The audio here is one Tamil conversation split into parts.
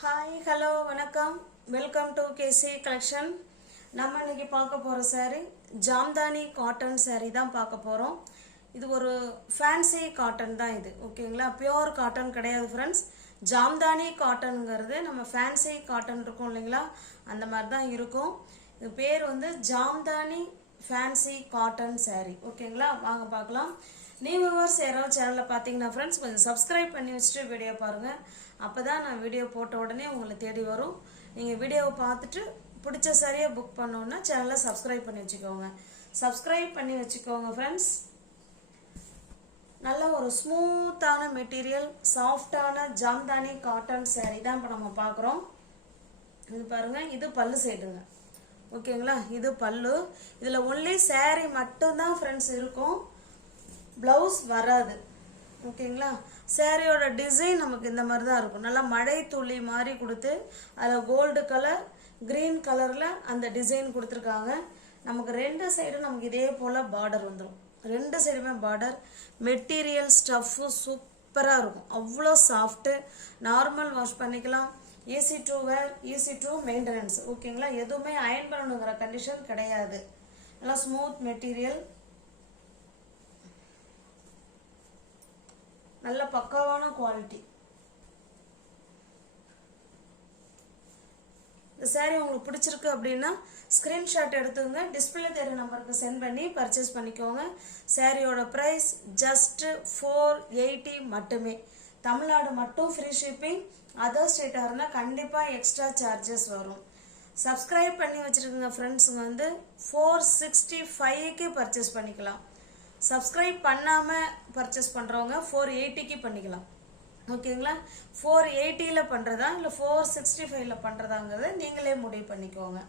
ஹாய் ஹலோ வணக்கம் வெல்கம் டு கேசி கலெக்ஷன். நம்ம இன்னைக்கு பார்க்க போகிற saree ஜாம்தானி காட்டன் saree தான் பார்க்க போகிறோம். இது ஒரு ஃபேன்சி காட்டன் தான் இது, ஓகேங்களா? பியோர் காட்டன் கிடையாது ஃப்ரெண்ட்ஸ். ஜாம்தானி காட்டனுங்கிறது நம்ம ஃபேன்சி காட்டன் இருக்கும் இல்லைங்களா, அந்த மாதிரி தான் இருக்கும். இது பேர் வந்து ஜாம்தானி ஃபேன்சி காட்டன் saree, ஓகேங்களா? வாங்க பார்க்கலாம். நியூ வியூவர்ஸ் யாராவது சேனலில் பார்த்தீங்கன்னா ஃப்ரெண்ட்ஸ் கொஞ்சம் சப்ஸ்கிரைப் பண்ணி வச்சுட்டு வீடியோ பாருங்கள். அப்போ தான் நான் வீடியோ போட்ட உடனே உங்களை தேடி வரும். நீங்கள் வீடியோவை பார்த்துட்டு பிடிச்ச சாரியை புக் பண்ணோன்னா சேனலை சப்ஸ்கிரைப் பண்ணி வச்சுக்கோங்க. சப்ஸ்கிரைப் பண்ணி வச்சுக்கோங்க ஃப்ரெண்ட்ஸ். நல்ல ஒரு ஸ்மூத்தான மெட்டீரியல், சாஃப்டான ஜாம்தானி காட்டன் saree தான் இப்போ நம்ம பார்க்குறோம். இது பாருங்கள், இது பல்லு சைடுங்க, ஓகேங்களா? இது பல்லு. இதில் ஒன்லி saree மட்டும்தான் ஃப்ரெண்ட்ஸ் இருக்கும், ப்ளவுஸ் வராது, ஓகேங்களா? சேரீயோட டிசைன் நமக்கு இந்த மாதிரி தான் இருக்கும். நல்லா மழை துளி மாதிரி கொடுத்து அதில் கோல்டு கலர் க்ரீன் கலரில் அந்த டிசைன் கொடுத்துருக்காங்க. நமக்கு ரெண்டு சைடும் நமக்கு இதே போல் பார்டர் வந்துடும். ரெண்டு சைடுமே பார்டர். மெட்டீரியல் ஸ்டஃப்பு சூப்பராக இருக்கும், அவ்வளோ சாஃப்ட்டு. நார்மல் வாஷ் பண்ணிக்கலாம், easy to wear, easy to maintenance, ஓகேங்களா? எதுவுமே அயன் பண்ணணுங்கிற கண்டிஷன் கிடையாது. நல்லா ஸ்மூத் மெட்டீரியல், நல்ல பக்காவான குவாலிட்டி. இந்த saree உங்களுக்கு பிடிச்சிருக்கு அப்படின்னா ஸ்கிரீன்ஷாட் எடுத்துங்க, டிஸ்பிளே தெரிய நம்பருக்கு சென்ட் பண்ணி பர்ச்சேஸ் பண்ணிக்கோங்க. சாரியோட ப்ரைஸ் ஜஸ்ட் 480 மட்டுமே. தமிழ்நாடு மட்டும் ஃப்ரீ ஷிப்பிங். அதர் ஸ்டேட்டாக இருந்தால் கண்டிப்பாக எக்ஸ்ட்ரா சார்ஜஸ் வரும். சப்ஸ்கிரைப் பண்ணி வச்சுருக்குங்க ஃப்ரெண்ட்ஸுங்க வந்து 465க்கு பர்ச்சேஸ் பண்ணிக்கலாம். சப்ஸ்கிரைப் பண்ணாமல் பர்ச்சேஸ் பண்ணுறவங்க 480க்கு பண்ணிக்கலாம், ஓகேங்களா? 480ல் பண்ணுறதா இல்லை 465ல் பண்ணுறதாங்கிறத நீங்களே முடிவு பண்ணிக்கோங்க.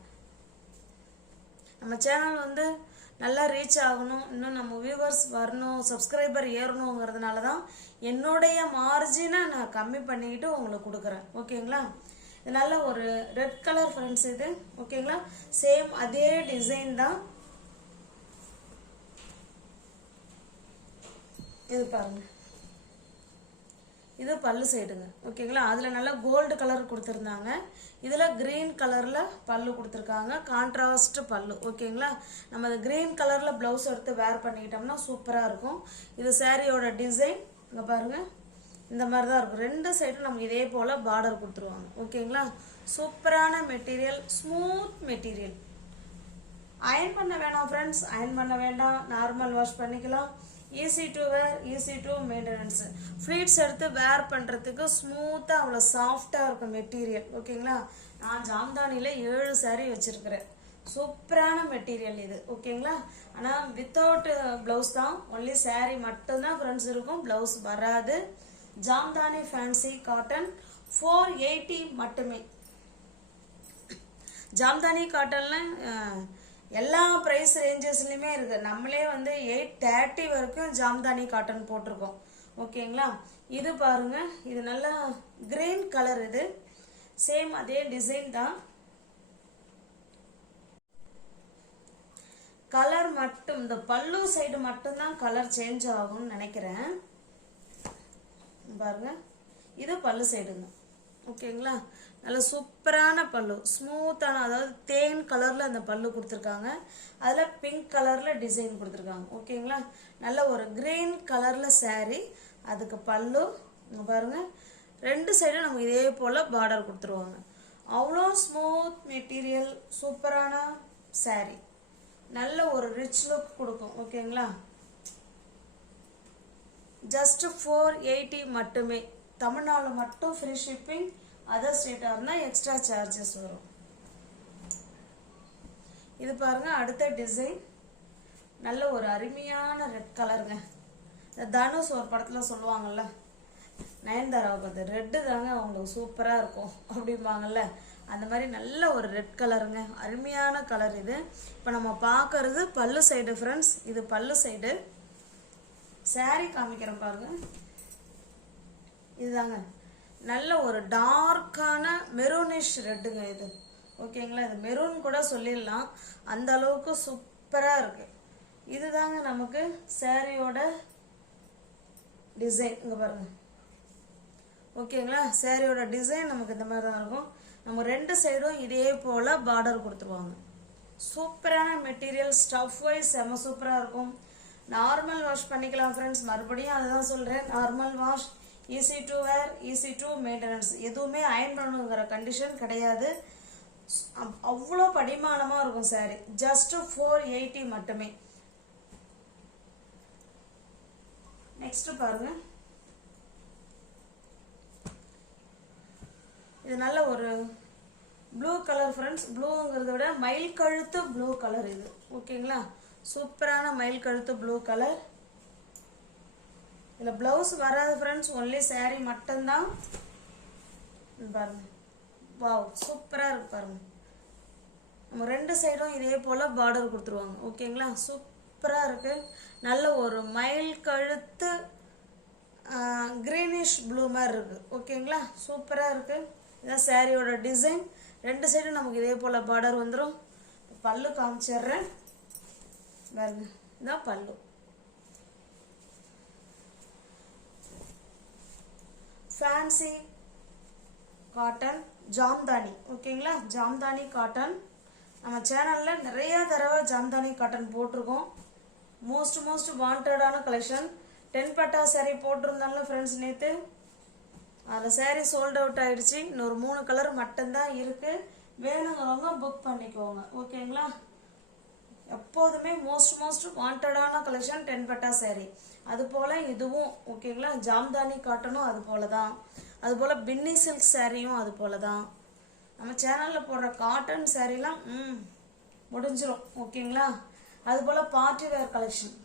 நம்ம சேனல் வந்து நல்லா ரீச் ஆகணும், இன்னும் நம்ம வியூவர்ஸ் வரணும், சப்ஸ்கிரைபர் ஏறணுங்கிறதுனால தான் என்னுடைய மார்ஜினை நான் கம்மி பண்ணிக்கிட்டு உங்களுக்கு கொடுக்குறேன், ஓகேங்களா? இது நல்ல ஒரு ரெட் கலர் ஃப்ரெண்ட்ஸ் இது, ஓகேங்களா? சேம் அதே டிசைன் தான். இது பாருங்க, இது பல்லு சைடுங்க, ஓகேங்களா? அதில் நல்லா கோல்டு கலர் கொடுத்துருந்தாங்க, இதில் க்ரீன் கலரில் பல்லு கொடுத்துருக்காங்க. கான்ட்ராஸ்ட் பல்லு, ஓகேங்களா? நம்ம அது க்ரீன் கலரில் ப்ளவுஸ் எடுத்து வேர் பண்ணிக்கிட்டோம்னா சூப்பராக இருக்கும். இது சாரியோட டிசைன் இங்கே பாருங்கள், இந்த மாதிரி தான் இருக்கும். ரெண்டு சைடும் நமக்கு இதே போல் பார்டர் கொடுத்துருவாங்க, ஓகேங்களா? சூப்பரான மெட்டீரியல், ஸ்மூத் மெட்டீரியல். அயன் பண்ண வேணாம் ஃப்ரெண்ட்ஸ், அயன் பண்ண வேண்டாம், நார்மல் வாஷ் பண்ணிக்கலாம். Easy to wear, easy to maintenance. Pleats எடுத்து வேர் பண்ணுறதுக்கு ஸ்மூத்தாக அவ்வளோ சாஃப்டாக இருக்கும் மெட்டீரியல், ஓகேங்களா? நான் ஜாம்தானியில் 7 saree வச்சுருக்கிறேன். சூப்பரான மெட்டீரியல் இது, ஓகேங்களா? ஆனால் வித்தவுட் ப்ளவுஸ் தான், ஒன்லி saree மட்டும்தான் ஃப்ரெண்ட்ஸ் இருக்கும், ப்ளவுஸ் வராது. ஜாம்தானி ஃபேன்சி காட்டன் 480 மட்டுமே. ஜாம்தானி காட்டனில் எல்லா ப்ரைஸ் ரேஞ்சஸ்லையுமே இருக்குது. நம்மளே வந்து 830 வரைக்கும் ஜாம்தானி காட்டன் போட்டிருக்கோம், ஓகேங்களா? இது பாருங்க, இது நல்லா கிரீன் கலர். இது சேம் அதே டிசைன் தான், கலர் மட்டும் இந்த பல்லு சைடு மட்டும்தான் கலர் சேஞ்ச் ஆகும்னு நினைக்கிறேன். பாருங்க, இது பல்லு சைடுங்க, ஓகேங்களா? நல்ல சூப்பரான பல்லு, ஸ்மூத்தான, அதாவது தேன் கலரில் அந்த பல்லு கொடுத்துருக்காங்க. அதில் பிங்க் கலரில் டிசைன் கொடுத்துருக்காங்க, ஓகேங்களா? நல்ல ஒரு க்ரீன் கலரில் saree, அதுக்கு பல்லு இங்கே பாருங்கள். ரெண்டு சைடும் நமக்கு இதே போல் பார்டர் கொடுத்துருவாங்க. அவ்வளோ ஸ்மூத் மெட்டீரியல், சூப்பரான saree, நல்ல ஒரு ரிச் லுக் கொடுக்கும், ஓகேங்களா? ஜஸ்ட் 480 மட்டுமே. தமிழ்நாடு மட்டும் ஃப்ரீ ஷிப்பிங். அதர் ஸ்டேட்டாக இருந்தால் எக்ஸ்ட்ரா சார்ஜஸ் வரும். இது பாருங்கள், அடுத்த டிசைன் நல்ல ஒரு அருமையான ரெட் கலருங்க. இந்த தனுஷ் ஒரு படத்தில் சொல்லுவாங்கள்ல, நயன்தாராவை பார்த்து ரெட்டு தாங்க அவங்களுக்கு சூப்பராக இருக்கும் அப்படிம்பாங்கள்ல, அந்த மாதிரி நல்ல ஒரு ரெட் கலருங்க, அருமையான கலர் இது. இப்போ நம்ம பார்க்கறது பல்லு சைடு ஃப்ரெண்ட்ஸ், இது பல்லு சைடு. saree காமிக்கிறேன் பாருங்கள், இதுதாங்க நல்ல ஒரு டார்க்கான மெரூனிஷ் ரெட்டுங்க இது, ஓகேங்களா? இது மெரூன் கூட சொல்லிடலாம், அந்த அளவுக்கு சூப்பராக இருக்கு. இதுதாங்க நமக்கு சாரியோட டிசைன். இங்கே பாருங்க, ஓகேங்களா. சாரியோட டிசைன் நமக்கு இந்த மாதிரி தான் இருக்கும். நம்ம ரெண்டு சைடும் இதே போல் பார்டர் கொடுத்துருவாங்க. சூப்பரான மெட்டீரியல், ஸ்டஃப் வைஸ் செம்ம சூப்பராக இருக்கும். நார்மல் வாஷ் பண்ணிக்கலாம் ஃப்ரெண்ட்ஸ். மறுபடியும் அதுதான் சொல்கிறேன், normal wash, easy to wear, easy to maintenance. எதுவுமே அயன் பண்ணணுங்கிற கண்டிஷன் கிடையாது. அவ்வளோ படிமானமாக இருக்கும் சாரி. ஜஸ்ட் 480 மட்டுமே. நெக்ஸ்ட் பாருங்க, இது நல்ல ஒரு ப்ளூ கலர் ஃப்ரெண்ட்ஸ். ப்ளூங்கிறத விட மயில் கழுத்து ப்ளூ கலர் இது. ஓகேங்களா, சூப்பரான மயில் கழுத்து ப்ளூ கலர். இதில் ப்ளவுஸ் வராது ஃப்ரெண்ட்ஸ், ஒன்லி சாரி மட்டும்தான். பாருங்க, வாவ் சூப்பராக இருக்கு பாருங்க. நம்ம ரெண்டு சைடும் இதே போல் பார்டர் கொடுத்துருவாங்க. ஓகேங்களா, சூப்பராக இருக்கு. நல்ல ஒரு மயில் கழுத்து கிரீனிஷ் ப்ளூ மாதிரி இருக்கு. ஓகேங்களா, சூப்பராக இருக்கு. இதான் சாரியோட டிசைன். ரெண்டு சைடும் நமக்கு இதே போல் பார்டர் வந்துடும். பல்லு காமிச்சிடுறேன் பாருங்க, இதான் பல்லு. Fancy cotton Jamdani. ஓகேங்களா, ஜாம்தானி காட்டன். நம்ம சேனலில் நிறைய தடவை ஜாம்தானி காட்டன் போட்டிருக்கோம். மோஸ்ட் வாண்டடான கலெக்ஷன். 10 பட்டா சாரீ போட்டிருந்தாலும் ஃப்ரெண்ட்ஸ் நேற்று அந்த சாரீ சோல்ட் அவுட் ஆயிடுச்சு. இன்னொரு 3 கலர் மட்டும்தான் இருக்கு. வேணுங்கிறவங்க புக் பண்ணிக்கோங்க. ஓகேங்களா, எப்போதுமே மோஸ்ட் வாண்டடான கலெக்ஷன் 10 பட்டா சாரீ. அது போல் இதுவும் ஓகேங்களா, ஜாம்தானி காட்டனும் அது போல தான். அது போல் பின்னி சில்க் சாரியும் அது போல தான். நம்ம சேனலில் போடுற காட்டன் சாரீலாம் முடிஞ்சிடும். ஓகேங்களா, அது போல் பார்ட்டி வேர் கலெக்ஷன்.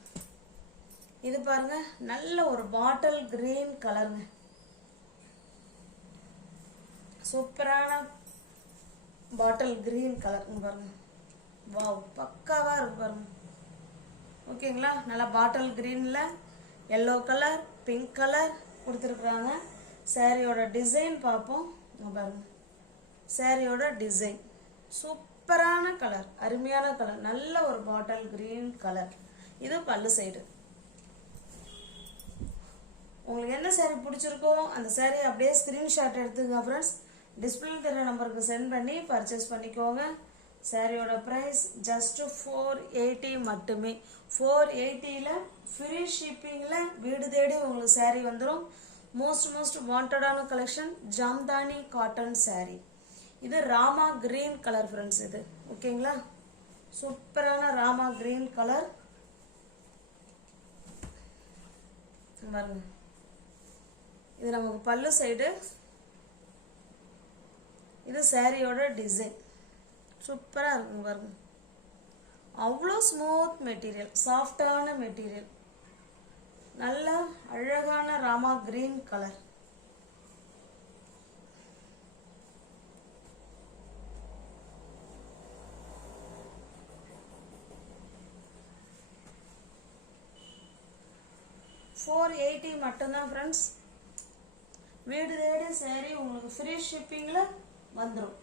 இது பாருங்க, நல்ல ஒரு பாட்டில் கிரீன் கலருங்க. சூப்பரான பாட்டில் கிரீன் கலர் பாருங்க. வாவ், பக்காவாக இருக்கு பாருங்க. ஓகேங்களா, நல்லா பாட்டில் கிரீனில் எல்லோ கலர், பிங்க் கலர் கொடுத்துருக்குறாங்க. சாரியோட டிசைன் பார்ப்போம் பாருங்க. சாரியோட டிசைன் சூப்பரான கலர், அருமையான கலர், நல்ல ஒரு பாட்டில் கிரீன் கலர். இது பல்லு சைடு. உங்களுக்கு என்ன சாரீ பிடிச்சிருக்கோ அந்த சாரீ அப்படியே ஸ்க்ரீன்ஷாட் எடுத்துங்க ஃப்ரெண்ட்ஸ். டிஸ்பிளே தெரிய நம்பருக்கு சென்ட் பண்ணி பர்ச்சேஸ் பண்ணிக்கோங்க. சாரியோட ப்ரைஸ் ஜஸ்ட் 480 மட்டுமே. 480ல் ஃப்ரீ ஷிப்பிங்கில் வீடு தேடி உங்களுக்கு சாரீ வந்துடும். மோஸ்ட் வாண்டடான கலெக்ஷன் ஜாம்தானி காட்டன் சாரீ. இது ராமா கிரீன் கலர் ஃப்ரெண்ட்ஸ். இது ஓகேங்களா, சூப்பரான ராமா கிரீன் கலர் பாருங்க. இது நமக்கு பல்லு சைடு. இது சாரியோட டிசைன் சூப்பராக இருக்குங்க பாருங்க. அவ்வளோ ஸ்மூத் மெட்டீரியல், சாஃப்டான மெட்டீரியல், நல்ல அழகான ராமா கிரீன் கலர். $480 மட்டும்தான் ஃப்ரெண்ட்ஸ். வீடு தேடி சாரி உங்களுக்கு ஃப்ரீ ஷிப்பிங்கில் வந்துடும்.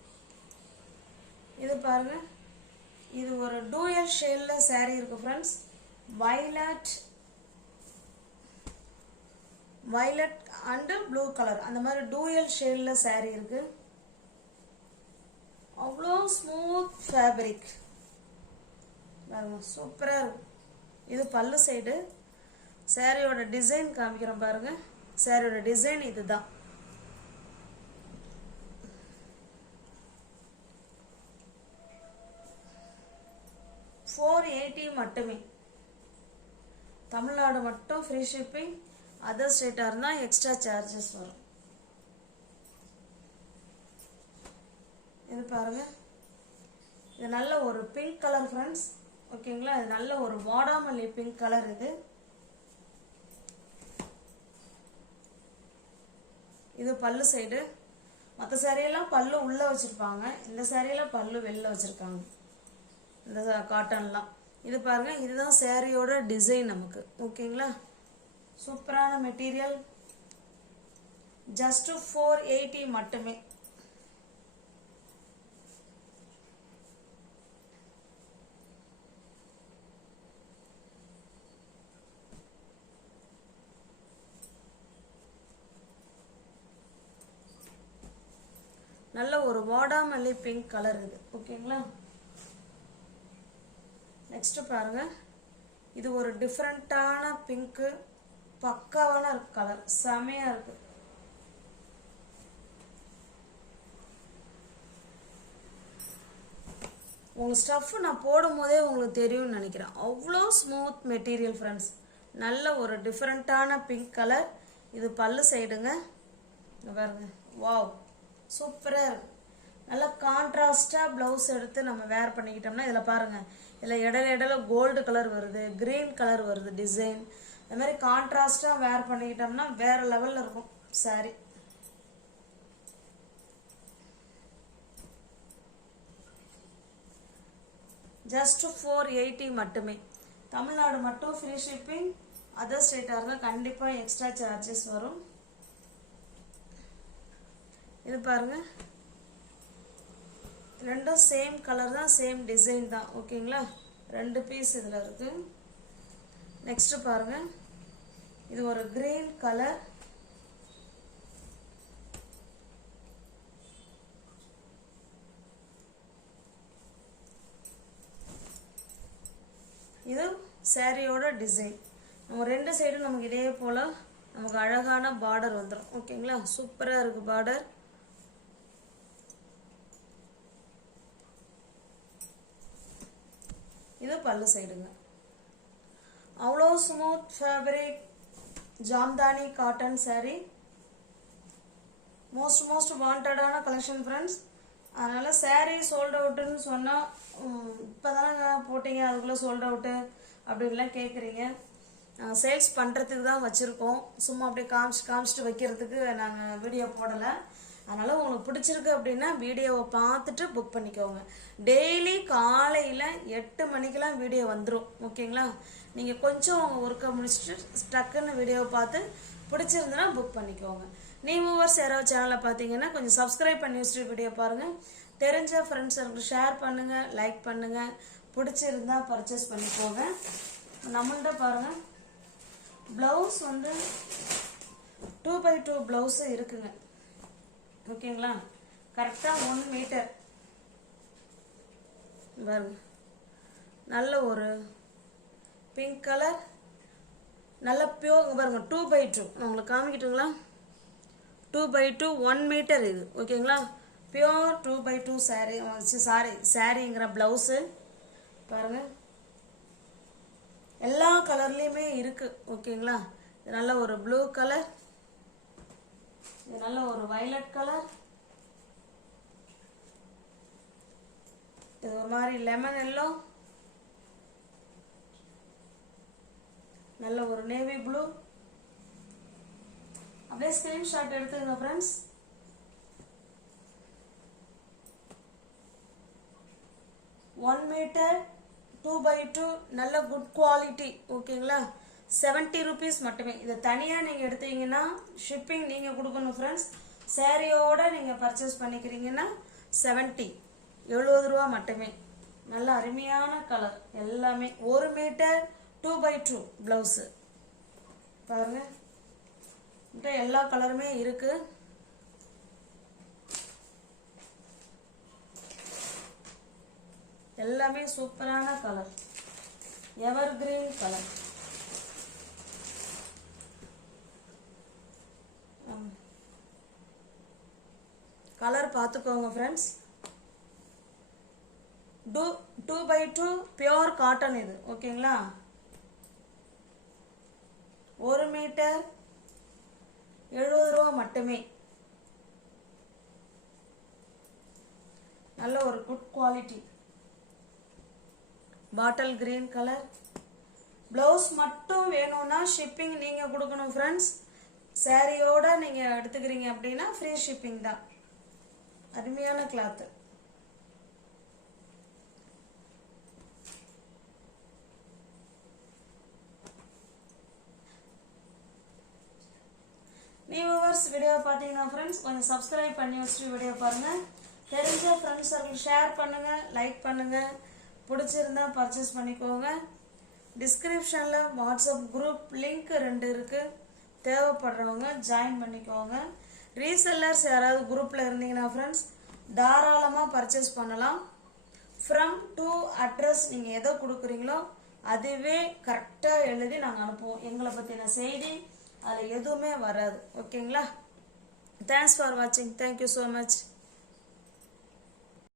இது பாருங்க, இது ஒரு டூயல் ஷேடில் சாரி இருக்கு friends. Violet and blue colour அந்த மாதிரி டூயல் ஷேடில் சாரி இருக்கு. அவ்வளோ ஸ்மூத் ஃபேப்ரிக் பாருங்க, சூப்பராக இருக்கு. இது பல்லு சைடு. சாரியோட டிசைன் காமிக்கிறேன் பாருங்க. சாரியோட டிசைன் இதுதான். $480 மட்டுமே. தமிழ்நாடு மட்டும் ஃப்ரீ ஷிப்பிங். அதர் ஸ்டேட்டாக இருந்தால் எக்ஸ்ட்ரா சார்ஜஸ் வரும். இது பாருங்க, இது நல்ல ஒரு பிங்க் கலர் ஃப்ரெண்ட்ஸ். ஓகேங்களா, இது நல்ல ஒரு வாடாமல்லி பிங்க் கலர். இது பல்லு சைடு. மற்ற சாரியெல்லாம் பல்லு உள்ளே வச்சுருப்பாங்க, இந்த சாரியெல்லாம் பல்லு வெளில வச்சுருக்காங்க இந்த காட்டன்லாம். இது பாருங்க, இதுதான் சாரியோட டிசைன் நமக்கு. ஓகேங்களா, சூப்பரான மெட்டீரியல். ஜஸ்ட் 480 மட்டுமே. நல்ல ஒரு வாடாமல்லி பிங்க் கலர் இது. ஓகேங்களா? நெக்ஸ்ட் பாருங்க, இது ஒரு டிஃப்ரெண்டான பிங்க்கு, பக்காவான கலர், செமையா இருக்கு. உங்கள் ஸ்டஃப் நான் போடும் போதே உங்களுக்கு தெரியும்னு நினைக்கிறேன். அவ்வளோ ஸ்மூத் மெட்டீரியல் ஃப்ரெண்ட்ஸ். நல்ல ஒரு டிஃப்ரெண்ட்டான பிங்க் கலர். இது பல்லு சைடுங்க. பாருங்க, வாவ், சூப்பராக இருக்கு. நல்லா கான்ட்ராஸ்டாக ப்ளவுஸ் எடுத்து நம்ம வேர் பண்ணிக்கிட்டோம்னா இதில் பாருங்கள், இதில் இடையில கோல்டு கலர் வருது, க்ரீன் கலர் வருது டிசைன். அது மாதிரி கான்ட்ராஸ்டாக வேர் பண்ணிக்கிட்டோம்னா வேறு லெவலில் இருக்கும் சாரீ. ஜஸ்ட் 480 மட்டுமே. தமிழ்நாடு மட்டும் ஃப்ரீ ஷிப்பிங். அதர் ஸ்டேட்டாக இருந்தால் கண்டிப்பாக எக்ஸ்ட்ரா சார்ஜஸ் வரும். இது பாருங்க, ரெண்டும் சேம் கலர் தான், சேம் டிசைன் தான். ஓகேங்களா? 2 பீஸ் இதில் இருக்கு. நெக்ஸ்ட் பாருங்க, இது ஒரு கிரீன் கலர். இது சாரியோட டிசைன். நம்ம 2 சைடும் நமக்கு இதே போல் நமக்கு அழகான பார்டர் வந்துடும். ஓகேங்களா? சூப்பராக இருக்குது பார்டர். இது பல்லு சைடுங்க. அவ்வளோ smooth fabric, Jamdani cotton sari. Most வாண்டடான கலெக்ஷன் ஃப்ரெண்ட்ஸ். அதனால் சாரீ சோல்ட் அவுட்டுன்னு சொன்னால் இப்போ தானே போட்டிங்க அதுக்குள்ளே சோல்ட் அவுட்டு அப்படின்லாம் கேட்குறீங்க. சேல்ஸ் பண்ணுறதுக்கு தான் வச்சுருக்கோம். சும்மா அப்படியே காமிச்சிட்டு வைக்கிறதுக்கு நாங்கள் வீடியோ போடலை. அதனால் உங்களுக்கு பிடிச்சிருக்கு அப்படின்னா வீடியோவை பார்த்துட்டு புக் பண்ணிக்கோங்க. டெய்லி காலையில் 8 மணிக்கெலாம் வீடியோ வந்துடும். ஓகேங்களா? நீங்கள் கொஞ்சம் ஒர்க்கை முடிச்சுட்டு டக்குன்னு வீடியோவை பார்த்து பிடிச்சிருந்துன்னா புக் பண்ணிக்கோங்க. நியூவர்ஸ் யாராவது சேனலில் பார்த்தீங்கன்னா கொஞ்சம் சப்ஸ்கிரைப் பண்ணி வச்சுட்டு வீடியோ பாருங்கள். தெரிஞ்ச ஃப்ரெண்ட்ஸுக்கு ஷேர் பண்ணுங்கள், லைக் பண்ணுங்கள். பிடிச்சிருந்தா பர்ச்சேஸ் பண்ணிக்கோங்க. நம்மள்கிட்ட பாருங்கள், ப்ளவுஸ் வந்து 2x2 ப்ளவுஸு இருக்குங்க. ஓகேங்களா? கரெக்டாக 1 மீட்டர் பாருங்க. நல்ல ஒரு பிங்க் கலர், நல்ல பியூர் பாருங்க. 2x2 நான் உங்களுக்கு காமிக்கிட்டுங்களா? 2x2 1 மீட்டர் இது. ஓகேங்களா? பியூர் 2x2 சாரிங்கிற ப்ளவுஸு பாருங்க. எல்லா கலர்லேயுமே இருக்கு. ஓகேங்களா? இது நல்ல ஒரு ப்ளூ கலர், இது நல்ல ஒரு வயலட் கலர், இது ஒரு மாதிரி லெமன் எல்லோ, நல்ல ஒரு நேவி ப்ளூ. அப்படியே ஸ்கிரீன்ஷாட் எடுத்துங்க ஃப்ரெண்ட்ஸ். ஒன் மீட்டர் 2x2 நல்ல குட் குவாலிட்டி. ஓகேங்களா? 70 rupees மட்டுமே. இதை தனியாக நீங்கள் எடுத்தீங்கன்னா ஷிப்பிங் நீங்கள் கொடுக்கணும் ஃப்ரெண்ட்ஸ். சாரியோட நீங்கள் பர்ச்சேஸ் பண்ணிக்கிறீங்கன்னா 70 ரூபா மட்டுமே. நல்ல அருமையான கலர் எல்லாமே. 1 மீட்டர் 2x2 ப்ளவுஸு பாருங்க. எல்லா கலருமே இருக்கு. எல்லாமே சூப்பரான கலர், எவர் கிரீன் கலர். கலர் பார்த்துக்கோங்க ஃப்ரெண்ட்ஸ். 2x2 பியோர் காட்டன் இது. ஓகேங்களா? 1 மீட்டர் 70 ரூபா மட்டுமே. நல்ல ஒரு good quality. Bottle green colour. Blouse மட்டும் வேணும்னா ஷிப்பிங் நீங்கள் கொடுக்கணும் ஃப்ரெண்ட்ஸ். சாரியோட நீங்கள் எடுத்துக்கிறீங்க அப்படின்னா ஃப்ரீ ஷிப்பிங் தான். அருமையான கிளாத்து. வியூவர்ஸ் வீடியோ பார்த்தீங்கன்னா ஃப்ரெண்ட்ஸ் கொஞ்சம் சப்ஸ்கிரைப் பண்ணி வச்சுட்டு வீடியோ பாருங்கள். தெரிஞ்ச ஃப்ரெண்ட்ஸ் சர்க்கிள் ஷேர் பண்ணுங்கள், லைக் பண்ணுங்கள். பிடிச்சிருந்தா பர்ச்சேஸ் பண்ணிக்கோங்க. டிஸ்கிரிப்ஷனில் வாட்ஸ்அப் குரூப் லிங்க் 2 இருக்குது. தேவைப்படுறவங்க ஜாயின் பண்ணிக்கோங்க. ரீசெல்லர்ஸ் யாராவது குரூப்பில் இருந்தீங்கன்னா ஃப்ரெண்ட்ஸ் தாராளமாக பர்ச்சேஸ் பண்ணலாம். ஃப்ரம் டு அட்ரஸ் நீங்கள் எதை கொடுக்குறீங்களோ அதுவே கரெக்டாக எழுதி நாங்கள் அனுப்புவோம். எங்களை பற்றின செய்தி அதில் எதுவுமே வராது. ஓகேங்களா? தேங்க்ஸ் ஃபார் வாட்சிங். Thank you so much.